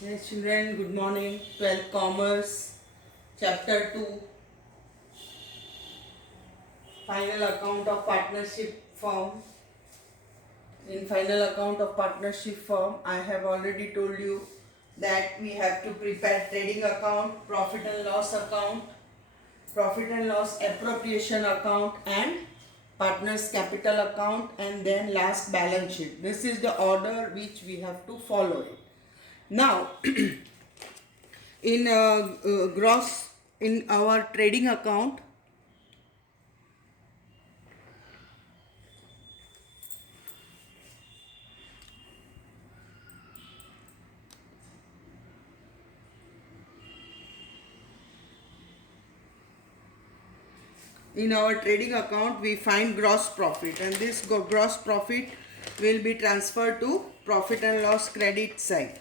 Yes, children, good morning. 12th Commerce, Chapter 2, Final Account of Partnership Firm. In Final Account of Partnership Firm, I have already told you that we have to prepare trading account, profit and loss account, profit and loss appropriation account, and partners capital account, and then last balance sheet. This is the order which we have to follow it. Now, in gross in our trading account, we find gross profit, and this gross profit will be transferred to profit and loss credit side.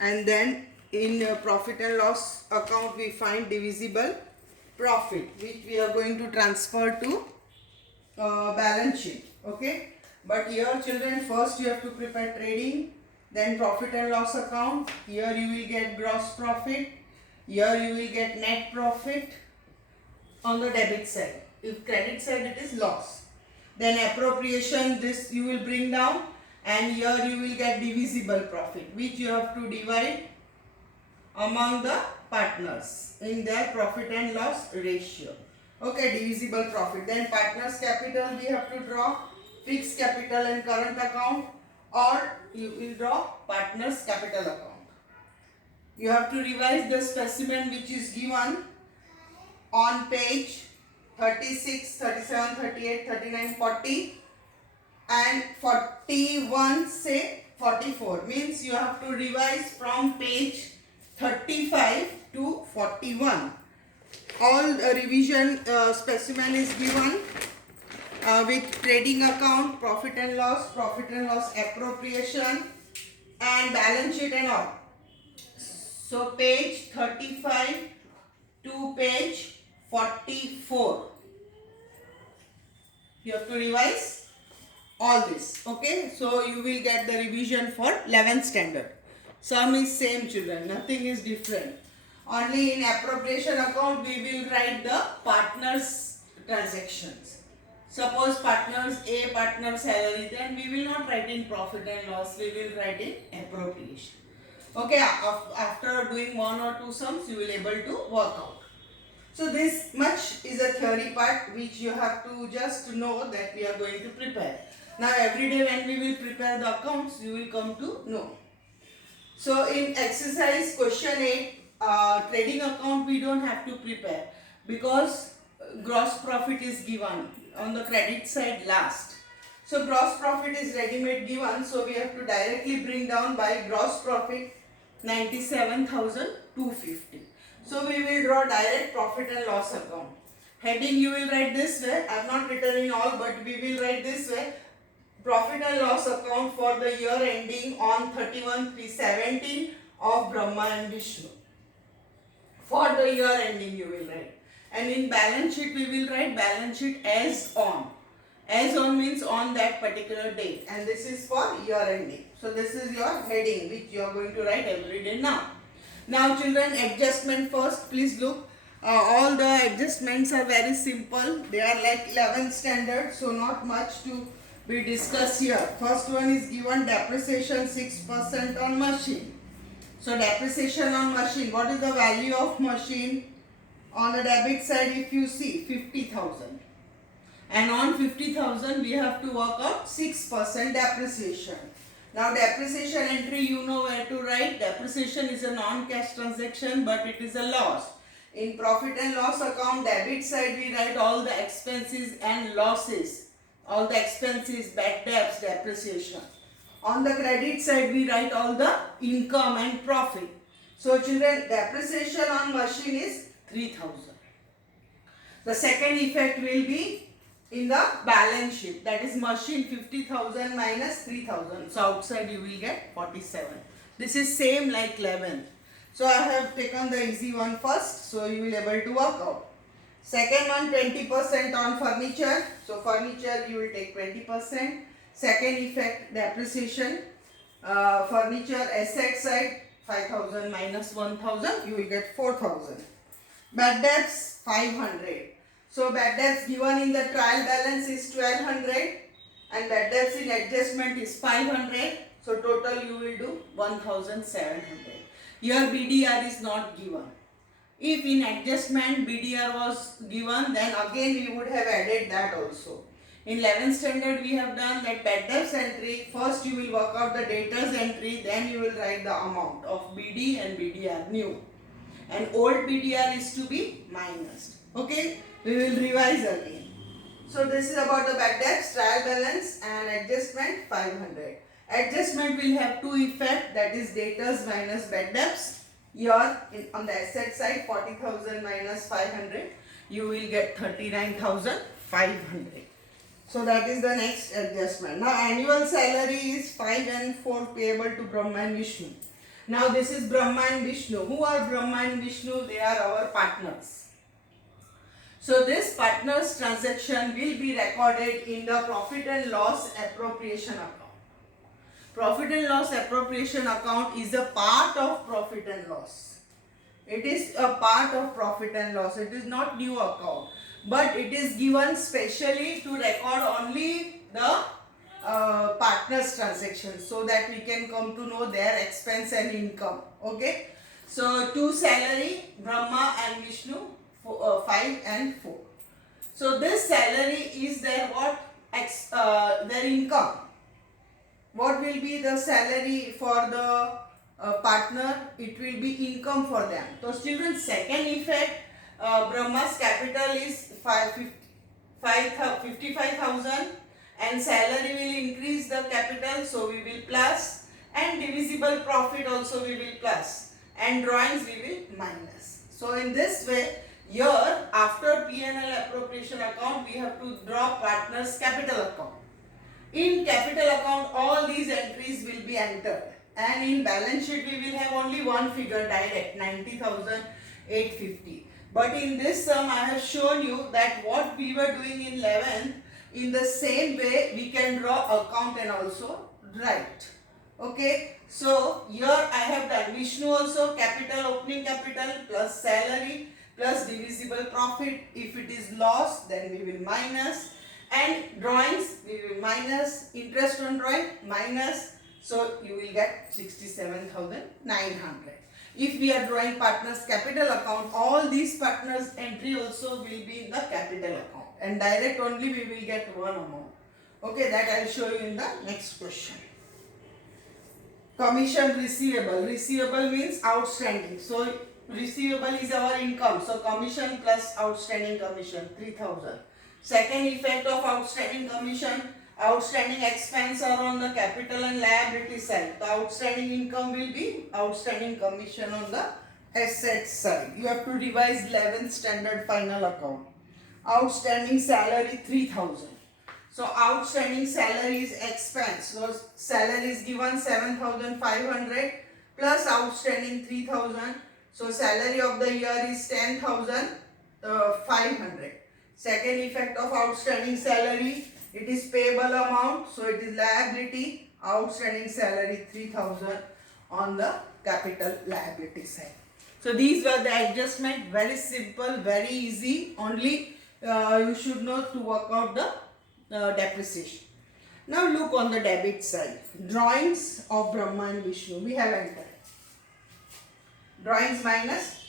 And then in profit and loss account we find divisible profit, which we are going to transfer to balance sheet. Okay, but here children, first you have to prepare trading, then profit and loss account. Here you will get gross profit, here you will get net profit on the debit side. If credit side, it is loss. Then appropriation, this you will bring down, and here you will get divisible profit, which you have to divide among the partners in their profit and loss ratio. Okay, divisible profit. Then partners capital we have to draw, fixed capital and current account, or you will draw partners capital account. You have to revise the specimen which is given on page 36, 37, 38, 39, 40 and 41, say 44. Means you have to revise from page 35 to 41. All revision specimen is given with trading account, profit and loss appropriation, and balance sheet and all. So page 35 to page 44. You have to revise all this. Okay, so you will get the revision for 11th standard. Sum is same, children, nothing is different. Only in appropriation account we will write the partners transactions. Suppose partners A, partner salary, then we will not write in profit and loss, we will write in appropriation. Okay, after doing one or two sums you will able to work out. So this much is a theory part which you have to just know that we are going to prepare. Now every day when we will prepare the accounts, you will come to know. So in exercise question 8, trading account we don't have to prepare because gross profit is given on the credit side last. So gross profit is ready-made given, so we have to directly bring down by gross profit 97,250. So we will draw direct profit and loss account. Heading you will write this way. I have not written in all, but we will write this way. Profit and loss account for the year ending on 31/3/17 of Brahma and Vishnu. For the year ending you will write. And in balance sheet we will write balance sheet as on. As on means on that particular date. And this is for year ending. So this is your heading which you are going to write every day now. Now children, adjustment first. Please look. All the adjustments are very simple. They are like 11th standard. So not much to be discussed here. First one is given depreciation 6% on machine. So depreciation on machine. What is the value of machine? On the debit side if you see 50,000. And on 50,000 we have to work out 6% depreciation. Now depreciation entry you know where to write. Depreciation is a non-cash transaction but it is a loss. In profit and loss account debit side we write all the expenses and losses. All the expenses, bad debts, depreciation. On the credit side we write all the income and profit. So children, depreciation on machine is 3,000. The second effect will be in the balance sheet, that is machine 50,000 minus 3,000. So outside you will get 47. This is same like 11th. So I have taken the easy one first, so you will able to work out. Second one, 20% on furniture. So furniture you will take 20%. Second effect, depreciation. Furniture asset side 5,000 minus 1,000, you will get 4,000. Bad debts 500. So bad debts given in the trial balance is 1,200 and bad debts in adjustment is 500. So total you will do 1,700. Here BDR is not given. If in adjustment BDR was given, then again we would have added that also. In 11th standard we have done that bad debts entry. First you will work out the debtors entry, then you will write the amount of BD and BDR new. And old BDR is to be minus. Okay, we will revise again. So this is about the bad debts, trial balance and adjustment 500. Adjustment will have two effects, that is debtors minus bad debts. Here on the asset side 40,000 minus 500, you will get 39,500. So that is the next adjustment. Now annual salary is 5 and 4 payable to Brahma and Vishnu. Now this is Brahma and Vishnu. Who are Brahma and Vishnu? They are our partners. So this partners transaction will be recorded in the profit and loss appropriation account. Profit and loss appropriation account is a part of profit and loss. It is a part of profit and loss. It is not new account. But it is given specially to record only the partners transaction, so that we can come to know their expense and income. Okay. So to salary, Brahma and Vishnu 5 and 4. So this salary is their what? Their income. What will be the salary for the partner? It will be income for them. So children, second effect, Brahma's capital is 55,000 and salary will increase the capital, so we will plus, and divisible profit also we will plus, and drawings we will minus. So in this way, here after P&L appropriation account we have to draw partners capital account. In capital account all these entries will be entered, and in balance sheet we will have only one figure direct, 90,850. But in this sum I have shown you that what we were doing in 11th, in the same way we can draw account and also write. Okay, so here I have done Vishnu also capital, opening capital plus salary plus divisible profit. If it is loss then we will minus, and drawings we will minus, interest on drawing minus, so you will get 67,900. If we are drawing partners capital account, all these partners entry also will be in the capital account, and direct only we will get one amount. Okay, that I will show you in the next question. Commission receivable. Receivable means outstanding. So receivable is our income. So commission plus outstanding commission 3,000. Second effect of outstanding commission, outstanding expense are on the capital and liability side. The outstanding income will be outstanding commission on the asset side. You have to revise 11th standard final account. Outstanding salary 3,000. So outstanding salary is expense. So salary is given 7,500 plus outstanding 3,000. So salary of the year is 10,500. Second effect of outstanding salary, it is payable amount, so it is liability, outstanding salary 3,000 on the capital liability side. So these were the adjustment, very simple, very easy, only you should know to work out the depreciation. Now look on the debit side, drawings of Brahma and Vishnu, we have entered. Drawings minus,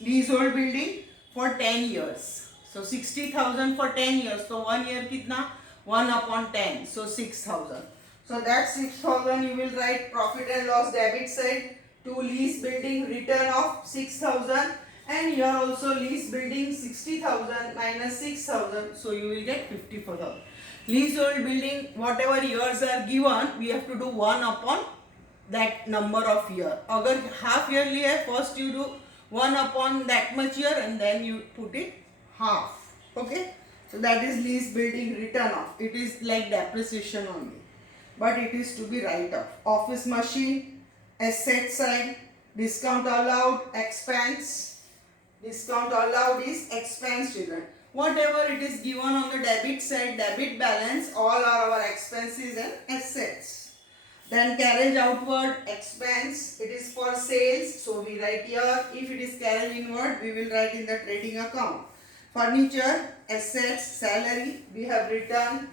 leasehold building for 10 years. So 60,000 for 10 years. So 1 year kitna? 1 upon 10. So 6,000. So that 6,000 you will write profit and loss debit side to lease building return of 6,000, and here also lease building 60,000 minus 6,000. So you will get 54,000. Leasehold building whatever years are given, we have to do 1 upon that number of year. Agar half yearly hai, first you do 1 upon that much year and then you put it half. Okay, so that is lease building written off. It is like depreciation only, but it is to be write off. Office machine, asset side, discount allowed, expense. Discount allowed is expense children. Whatever it is given on the debit side, debit balance, all are our expenses and assets. Then carriage outward expense, it is for sales, so we write here. If it is carriage inward, we will write in the trading account. Furniture, assets, salary, we have written.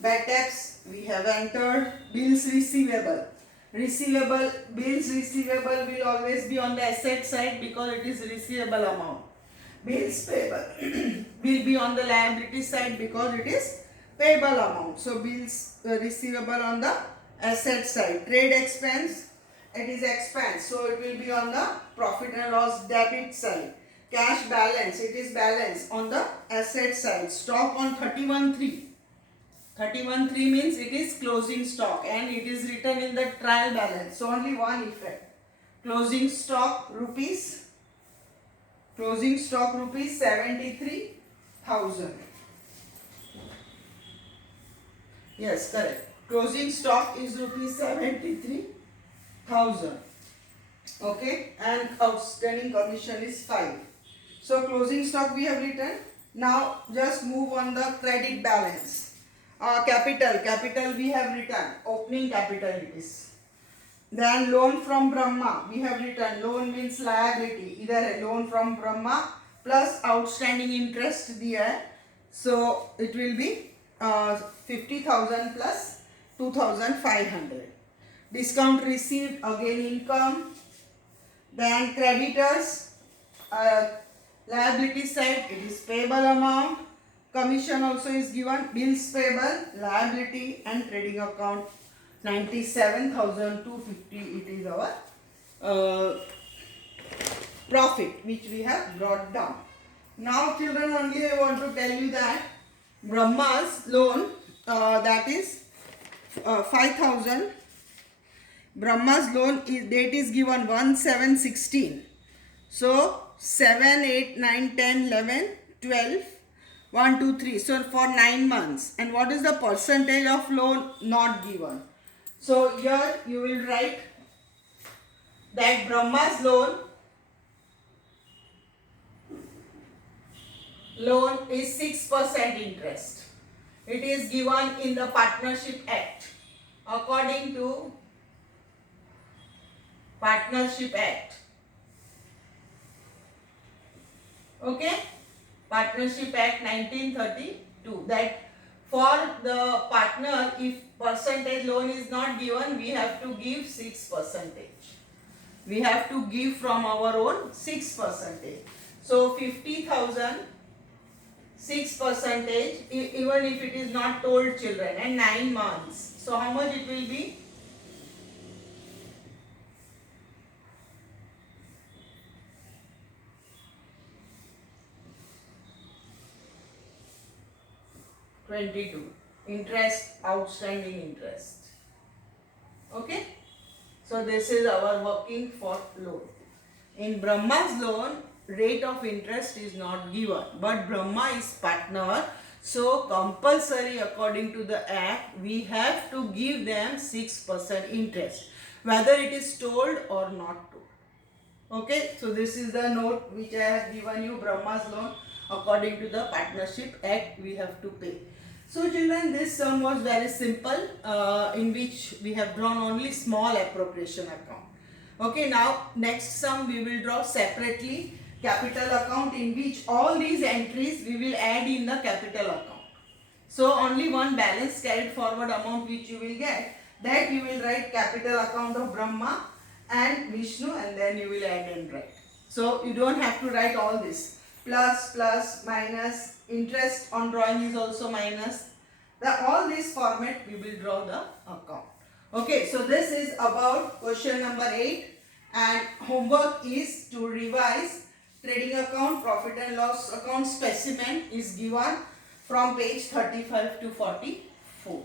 Bad debts, we have entered. Bills receivable. Bills receivable will always be on the asset side because it is receivable amount. Bills payable will be on the liability side because it is payable amount. So bills receivable on the asset side. Trade expense, it is expense, so it will be on the profit and loss debit side. Cash balance, it is balance on the asset side. Stock on 31/3. 31/3 means it is closing stock and it is written in the trial balance. So only one effect. Closing stock rupees 73,000. Yes, correct. Closing stock is rupees 73,000. Okay, and outstanding commission is 5. So closing stock we have written. Now just move on the credit balance. Capital we have written. Opening capital it is. Then loan from Brahma we have written. Loan means liability. Either a loan from Brahma plus outstanding interest there. So it will be 50,000 plus 2,500. Discount received, again income. Then creditors, liability side, it is payable amount. Commission also is given. Bills payable, liability, and trading account 97,250. It is our profit which we have brought down. Now children, only I want to tell you that Brahma's loan, that is 5,000. Brahma's loan is, date is given 1/7/16. So 7, 8, 9, 10, 11, 12, 1, 2, 3. So for 9 months. And what is the percentage of loan not given? So here you will write that Brahma's loan is 6% interest. It is given in the Partnership Act. According to Partnership Act. Okay? Partnership Act 1932. That for the partner, if percentage loan is not given, we have to give 6%. We have to give from our own 6%. So 50,000, 6%, even if it is not told children, and 9 months. So how much it will be? 22. Interest, outstanding interest. Okay? So this is our working for loan. In Brahma's loan, rate of interest is not given, but Brahma is partner, so compulsory according to the act, we have to give them 6% interest, whether it is told or not told. Okay, so this is the note which I have given you. Brahma's loan, according to the Partnership Act, we have to pay. So children, this sum was very simple, in which we have drawn only small appropriation account. Okay, now next sum we will draw separately capital account, in which all these entries we will add in the capital account. So only one balance carried forward amount which you will get, that you will write capital account of Brahma and Vishnu, and then you will add and write. So you don't have to write all this. Plus, minus, interest on drawing is also minus. All this format we will draw the account. Okay, so this is about question number 8, and homework is to revise trading account, profit and loss account specimen is given from page 35 to 44.